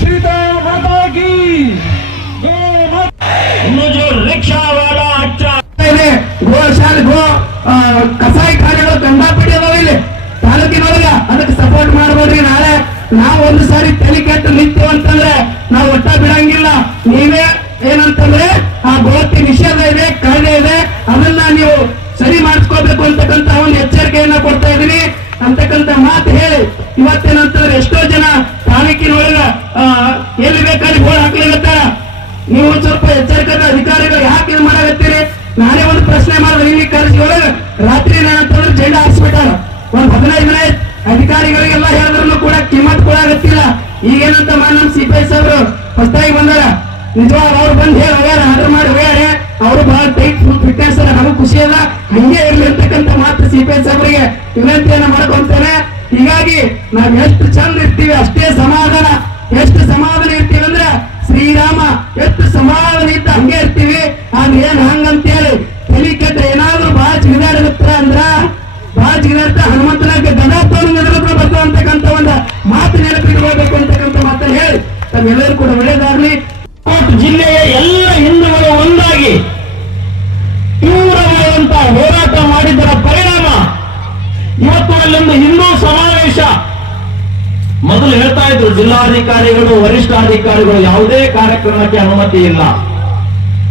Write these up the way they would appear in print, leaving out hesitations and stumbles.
सीता माता की जो रिक्शा वाला अच्छा ಇದೆ ಗೋಶಾಲೆ ಕಸಾಯಿ ಖಾನೆಗಳು ಕಂಡಾಪಟ್ಟಿ ಅದಾವ ಇಲ್ಲಿ ತಾಲೂಕಿನೊಳಗ. ಅದಕ್ಕೆ ಸಪೋರ್ಟ್ ಮಾಡ್ಬೋದ್ರಿ. ನಾಳೆ ನಾವು ಒಂದು ಸಾರಿ ತಲೆ ಕೆಟ್ಟು ನಿಂತೀವಿ ಅಂತಂದ್ರೆ ನಾವು ಒಟ್ಟ ಬಿಡಂಗಿಲ್ಲ. ನೀವೇ ಏನಂತಂದ್ರೆ ಆ ಗೋಹತ್ಯೆ ನಿಷೇಧ ಇದೆ, ಕಾಯ್ದೆ ಇದೆ, ಅದನ್ನ ನೀವು ಸರಿ ಮಾಡಿಸ್ಕೋಬೇಕು ಅಂತಕ್ಕಂತ ಒಂದು ಎಚ್ಚರಿಕೆಯನ್ನ ಕೊಡ್ತಾ ಇದೀನಿ ಅಂತಕ್ಕಂತ ಮಾತು ಹೇಳಿ ಇವತ್ತೇನಂತಂದ್ರೆ ಎಷ್ಟೋ ಜನ ತಾಲೂಕಿನೊಳಗ ಎಲ್ಲಿ ಬೇಕಾದ್ರೆ ಗೋಳು ಹಾಕ್ಲಿಗತ್ತಾರ. ನೀವು ಸ್ವಲ್ಪ ಎಚ್ಚರಿಕೆದ ಅಧಿಕಾರಿಗಳು ಯಾಕೆ ಇದು ಮಾಡಾಕತ್ತೀರಿ? ನಾನೇ ಒಂದು ಪ್ರಶ್ನೆ ಮಾಡಿದ್ರೆ ಇಲ್ಲಿ ಕರೆಸಿ ಒಳಗೆ ರಾತ್ರಿ ಏನಂತಂದ್ರೆ ಜೈಡ ಹಾಸ್ಪಿಟಲ್ ಒಂದ್ 15 ದಿನ ಅಧಿಕಾರಿಗಳಿಗೆಲ್ಲ ಹೇಳಿದ್ರು ಕೂಡ ಕಿಮ್ಮತ್ ಕೊಡಾಗತ್ತಿಲ್ಲ. ಈಗೇನಂತ ನಮ್ಮ CPI ಸಾಹೇಬ್ರು ಹೊಸದಾಗಿ ಬಂದಾರ. ನಿಜವಾಗ ಅವ್ರು ಬಂದು ಹೇಳಿ ಹೋಗ್ಯಾರ, ಆರ್ಡರ್ ಮಾಡಿ ಹೋಗ್ಯಾರ. ಅವರು ಬಹಳ ಟೈಟ್ ಫಿಟ್ನೆಸ್ ಅದ, ನಮಗ್ ಖುಷಿ ಅದ. ಹಂಗೆ ಇರ್ಲಿ ಅಂತಕ್ಕಂಥ ಮಾತ್ರ CPI ಸಾಹೇಬ್ರಿಗೆ ವಿನಂತಿಯನ್ನ ಮಾಡ್ಕೊಂತಾನೆ. ಹೀಗಾಗಿ ನಾವ್ ಎಷ್ಟು ಚಂದ ಇರ್ತೀವಿ ಅಷ್ಟೇ ಸಮಾಧಾನ. ಎಷ್ಟು ಸಮಾಧಾನ ಇರ್ತೀವಿ ಅಂದ್ರೆ ಶ್ರೀರಾಮ ಎಷ್ಟು ಸಮಾಧಾನ ಇದ್ದ ಹಂಗೆ ಇರ್ತೀವಿ. ಆದ್ರೆ ಏನ್ ಹಂಗಂತೇಳಿ ತಲೆ ಕೆಟ್ಟ ಏನಾದ್ರು ಬಹಳ ಜಿಗಿದಾಡತ್ತ ಅಂದ್ರ ಬಹಳ ಜಿಗಿದಾಡ್ತ ಹನುಮಂತನ ಗದ ತೋರಿದ್ರು ಬರ್ತಾವ ಅಂತಕ್ಕಂಥ ಒಂದು ಮಾತು ನೆನಪಿಟ್ಕೋಬೇಕು ಅಂತಕ್ಕಂಥ ಮಾತನ್ನು ಹೇಳಿ ತಮ್ಮೆಲ್ಲರೂ ಕೂಡ ಒಳ್ಳೇದಾಗ್ಲಿ. ಜಿಲ್ಲೆಯ ಎಲ್ಲ ಹಿಂದೂಗಳು ಒಂದಾಗಿ ತೀವ್ರವಾದಂತಹ ಹೋರಾಟ ಮಾಡಿದ್ದರ ಪರಿಣಾಮ ಇವತ್ತು ಅಲ್ಲೊಂದು ಹಿಂದೂ ಸಮಾವೇಶ. ಮೊದಲು ಹೇಳ್ತಾ ಇದ್ರು ಜಿಲ್ಲಾಧಿಕಾರಿಗಳು ವರಿಷ್ಠಾಧಿಕಾರಿಗಳು ಯಾವುದೇ ಕಾರ್ಯಕ್ರಮಕ್ಕೆ ಅನುಮತಿ ಇಲ್ಲ,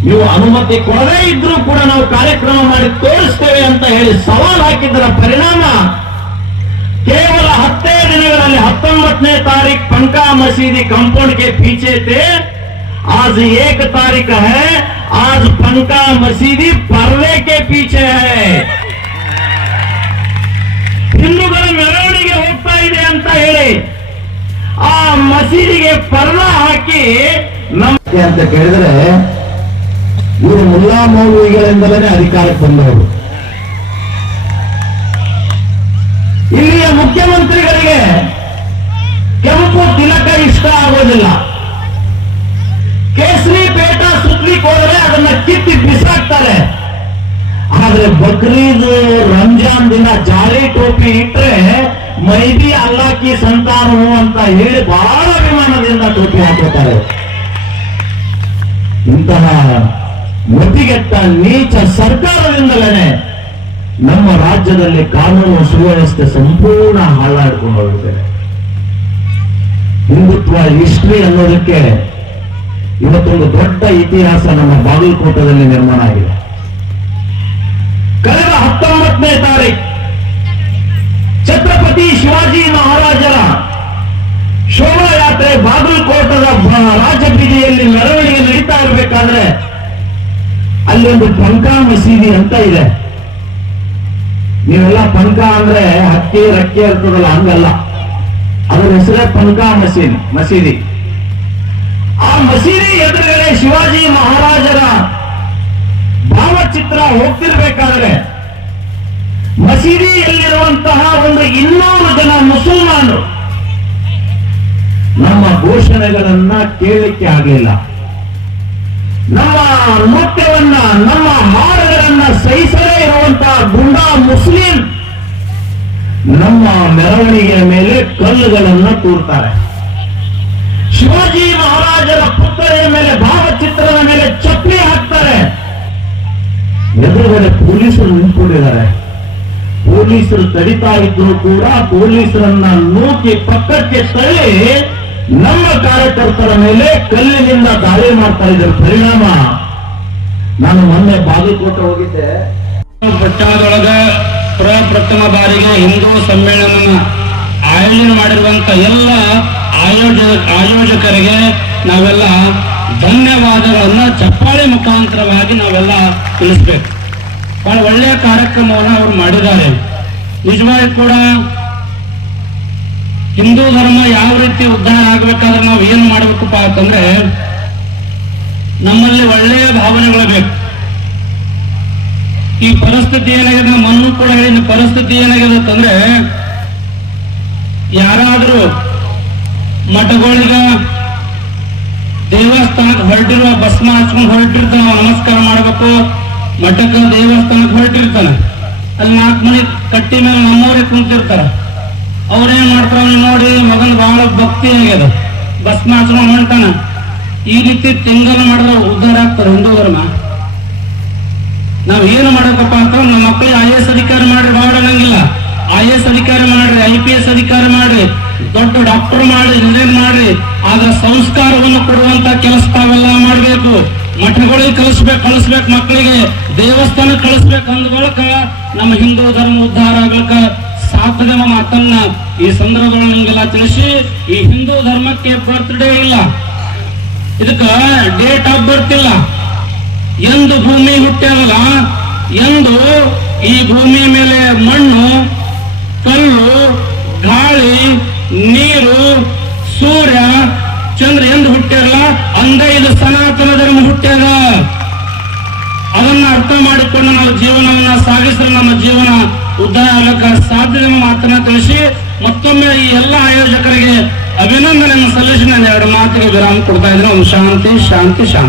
ನೀವು ಅನುಮತಿ ಕೊಡದೇ ಇದ್ರೂ ಕೂಡ ನಾವು ಕಾರ್ಯಕ್ರಮ ಮಾಡಿ ತೋರಿಸ್ತೇವೆ ಅಂತ ಹೇಳಿ ಸವಾಲು ಹಾಕಿದ್ದರ ಪರಿಣಾಮ ಕೇವಲ 10 ದಿನಗಳಲ್ಲಿ 19ನೇ तारीख पंका मसीदी कंपाउंड के पीछे थे, आज 1 तारीख है, आज पंका मसीदी पर्दे के पीछे है. ಹಿಂದೂಗಳ ಮೆರವಣಿಗೆ ಹೋಗ್ತಾ ಇದೆ ಅಂತ ಹೇಳಿ ಆ ಮಸೀದಿಗೆ ಪರ್ದ ಹಾಕಿ ನಮ್ಗೆ ಅಂತ ಕೇಳಿದ್ರೆ ಇವರು ಮುಲ್ಲಾ ಮೌಲ್ವಿಗಳಿಂದಲೇ ಅಧಿಕಾರಕ್ಕೆ ಬಂದವರು. ಇಲ್ಲಿಯ ಮುಖ್ಯಮಂತ್ರಿಗಳಿಗೆ ಕೆಂಪು ತಿಲಕ ಇಷ್ಟ ಆಗೋದಿಲ್ಲ. ಕೇಸರಿ ಪೇಟ ಸುತ್ತಲಿಕ್ಕೆ ಹೋದರೆ ಅದನ್ನ ಕಿತ್ತಿ ಬಿಸಾಕ್ತಾರೆ. ಆದ್ರೆ ಬಕ್ರೀದ್ ರಂಜಾನ್ ದಿನ ಜಾಲಿ ಟೋಪಿ ಇಟ್ರೆ ಮೈಬಿ ಅಲ್ಲಾ ಕಿ ಸಂತಾನ ಅಂತ ಹೇಳಿ ಬಹಳ ಅಭಿಮಾನದಿಂದ ಟೋಪಿ ಹಾಕೋತಾರೆ. ಇಂತಹ ಮತಿಗೆಟ್ಟ ನೀಚ ಸರ್ಕಾರದಿಂದಲೇ ನಮ್ಮ ರಾಜ್ಯದಲ್ಲಿ ಕಾನೂನು ಸುವ್ಯವಸ್ಥೆ ಸಂಪೂರ್ಣ ಹಾಳಾಡ್ಕೊಂಡು ಹೋಗುತ್ತದೆ. ಹಿಂದುತ್ವ ಹಿಸ್ಟ್ರಿ ಅನ್ನೋದಕ್ಕೆ ಇವತ್ತೊಂದು ದೊಡ್ಡ ಇತಿಹಾಸ ನಮ್ಮ ಬಾಗಲಕೋಟದಲ್ಲಿ ನಿರ್ಮಾಣ ಆಗಿದೆ. ಕಳೆದ 19ನೇ तारीख ಛತ್ರಪತಿ ಶಿವಾಜಿ ಮಹಾರಾಜರ ಶೋಭಾಯಾತ್ರೆ ಬಾಗಲಕೋಟದ ರಾಜಬೀದಿಯಲ್ಲಿ ಮೆರವಣಿಗೆ ನಡೀತಾ ಇರಬೇಕಾದ್ರೆ ಅಲ್ಲಿ ಒಂದು ಪಂಕಾ ಮಸೀದಿ ಅಂತ ಇದೆ. ನೀವೆಲ್ಲ ಪಂಕಾ ಅಂದ್ರೆ ಹಕ್ಕಿ ರಕ್ಕಿ ಇರ್ತದಲ್ಲ, ಹಂಗಲ್ಲ, ಅದರ ಹೆಸರೇ ಪಂಕಾ ಮಸೀದಿ. ಆ ಮಸೀದಿ ಎದುರುಗಡೆ ಶಿವಾಜಿ ಮಹಾರಾಜರ ಭಾವಚಿತ್ರ ಹೋಗ್ತಿರ್ಬೇಕಾದ್ರೆ ಮಸೀದಿಯಲ್ಲಿರುವಂತಹ ಒಂದು 200 ಜನ ಮುಸಲ್ಮಾನರು ನಮ್ಮ ಘೋಷಣೆಗಳನ್ನ ಕೇಳಲಿಕ್ಕೆ ಆಗಲಿಲ್ಲ. ನಮ್ಮ ನೃತ್ಯವನ್ನ, ನಮ್ಮ ಹಾಡುಗಳನ್ನ ಸಹಿಸದೇ ಇರುವಂತಹ ಗುಂಡಾ ಮುಸ್ಲಿಂ ನಮ್ಮ ಮೆರವಣಿಗೆಯ ಮೇಲೆ ಕಲ್ಲುಗಳನ್ನ ತೂರ್ತಾರೆ. ಶಿವಾಜಿ ಮಹಾರಾಜರ ಪುತ್ಥಳಿಯ ಮೇಲೆ, ಭಾವಚಿತ್ರದ ಮೇಲೆ ಚಪ್ಪಲಿ ಹಾಕ್ತಾರೆ. ಎದುರುಗಡೆ ಪೊಲೀಸರು ನಿಂತ್ಕೊಂಡಿದ್ದಾರೆ. ಪೊಲೀಸರು ತಡಿತಾ ಇದ್ರು ಕೂಡ ಪೊಲೀಸರನ್ನ ನೂಕಿ ಪಕ್ಕಕ್ಕೆ ತಳ್ಳಿ ನಮ್ಮ ಕಾರ್ಯಕರ್ತರ ಮೇಲೆ ಕಲ್ಲಿನಿಂದ ದಾಳಿ ಮಾಡ್ತಾ ಇದ್ರ ಪರಿಣಾಮ ನಾನು ಮೊನ್ನೆ ಬಾಗಲಕೋಟೆ ಹೋಗಿದ್ದೆ. ಪಟ್ಟಣದೊಳಗ ಪ್ರಪ್ರಥಮ ಬಾರಿಗೆ ಹಿಂದೂ ಸಮ್ಮೇಳನ ಆಯೋಜನೆ ಮಾಡಿರುವಂತ ಎಲ್ಲ ಆಯೋಜಕರಿಗೆ ನಾವೆಲ್ಲ ಧನ್ಯವಾದಗಳನ್ನ ಚಪ್ಪಾಳೆ ಮುಖಾಂತರವಾಗಿ ನಾವೆಲ್ಲ ತಿಳಿಸ್ಬೇಕು. ಬಹಳ ಒಳ್ಳೆಯ ಕಾರ್ಯಕ್ರಮವನ್ನು ಅವರು ಮಾಡಿದ್ದಾರೆ. ನಿಜವಾಗಿ ಕೂಡ ಹಿಂದೂ ಧರ್ಮ ಯಾವ ರೀತಿ ಉದ್ಧಾರ ಆಗ್ಬೇಕಾದ್ರೆ ನಾವು ಏನ್ ಮಾಡ್ಬೇಕಪ್ಪ ಅಂತಂದ್ರೆ ನಮ್ಮಲ್ಲಿ ಒಳ್ಳೆಯ ಭಾವನೆಗಳು ಬೇಕು. ಈ ಪರಿಸ್ಥಿತಿ ಏನಾಗಿದೆ, ಮಣ್ಣು ಕೂಡ ಹೇಳಿದ ಪರಿಸ್ಥಿತಿ ಏನಾಗಿದೆ ಅಂತಂದ್ರೆ ಯಾರಾದ್ರೂ ಮಠಗಳಿಗ ದೇವಸ್ಥಾನಕ್ಕೆ ಹೊರಟಿರುವ ಭಸ್ಮ ಹಚ್ಕೊಂಡು ಹೊರಟಿರ್ತಾನೆ, ನಮಸ್ಕಾರ ಮಾಡ್ಬೇಕು. ಮಠಕ್ಕೆ ದೇವಸ್ಥಾನಕ್ಕೆ ಹೊರಟಿರ್ತಾನೆ, ಅಲ್ಲಿ 4 ಮಣಿ ಕಟ್ಟಿ ಮೇಲೆ ನಮ್ಮವ್ರಿಗೆ ಕುಂತಿರ್ತಾರ. ಅವ್ರೇನ್ ಮಾಡ್ತಾರ ನೋಡಿ, ಮಗನ್ ಬಹಳ ಭಕ್ತಿ ಆಗ್ಯದ, ಭಸ್ಮ ಹಚ್ಕೊಂಡು ಹೊಂಟಾನ. ಈ ರೀತಿ ತಿಂಗಳ ಮಾಡಿದ್ರೆ ಉದ್ಧಾರ ಆಗ್ತಾರೆ ಹಿಂದೂ ಧರ್ಮ. ನಾವ್ ಏನು ಮಾಡಬೇಕಪ್ಪ ಅಂತ ನಮ್ಮ ಮಕ್ಕಳಿಗೆ IAS ಅಧಿಕಾರಿ ಮಾಡ್ರಿ, ಮಾಡಂಗಿಲ್ಲ. IAS ಅಧಿಕಾರಿ ಮಾಡ್ರಿ, IPS ಅಧಿಕಾರಿ ಮಾಡ್ರಿ, ದೊಡ್ಡ ಡಾಕ್ಟರ್ ಮಾಡ್ರಿ, ಇಂಜಿನಿಯರ್ ಮಾಡ್ರಿ, ಆದ್ರ ಸಂಸ್ಕಾರವನ್ನು ಕೊಡುವಂತ ಕೆಲಸ ತಾವೆಲ್ಲ ಮಾಡ್ಬೇಕು. ಮಠಗಳಿಗೆ ಕಳಿಸ್ಬೇಕು ಮಕ್ಕಳಿಗೆ, ದೇವಸ್ಥಾನ ಕಳಿಸ್ಬೇಕು. ಅಂದ ಬಳಿಕ ನಮ್ಮ ಹಿಂದೂ ಧರ್ಮ ಉದ್ಧಾರ ಆಗ್ಲಿಕ್ಕ ಸಾಧ್ಯದ ಮಾತನ್ನ ಈ ಸಂದರ್ಭದಲ್ಲಿ ನಿಮ್ಗೆಲ್ಲ ತಿಳಿಸಿ, ಈ ಹಿಂದೂ ಧರ್ಮಕ್ಕೆ ಬರ್ತ್ಡೇ ಇಲ್ಲ, ಇದಕ್ಕ ಡೇಟ್ ಆಫ್ ಬರ್ತ್ ಇಲ್ಲ. ಎಂದು ಭೂಮಿ ಹುಟ್ಟ್ಯಾವಲ್ಲ, ಎಂದು ಈ ಭೂಮಿ ಮೇಲೆ ಮಣ್ಣು, ಕಲ್ಲು, ಗಾಳಿ, ನೀರು, ಸೂರ್ಯ, ಚಂದ್ರ ಎಂದು ಹುಟ್ಟ್ಯಾರಲ್ಲ, ಅಂದೇ ಇದು ಸನಾತನ ಧರ್ಮ ಹುಟ್ಟ್ಯಾದ. ಅದನ್ನ ಅರ್ಥ ಮಾಡಿಕೊಂಡು ನಾವು ಜೀವನವನ್ನ ಸಾಗಿಸಲು ನಮ್ಮ ಜೀವನ ಉದ್ಧಾರ ಆಗಲಿಕ್ಕೆ ಸಾಧ್ಯ ಮಾತನ್ನ ತಿಳಿಸಿ, ಮತ್ತೊಮ್ಮೆ ಈ ಎಲ್ಲ ಆಯೋಜಕರಿಗೆ ಅಭಿನಂದನೆಯನ್ನು ಸಲ್ಲಿಸಿ ನಾನು 2 ಮಾತಿಗೆ ವಿರಾಮ ಕೊಡ್ತಾ ಇದ್ದೀನಿ. ಶಾಂತಿ ಶಾಂತಿ ಶಾಂತಿ.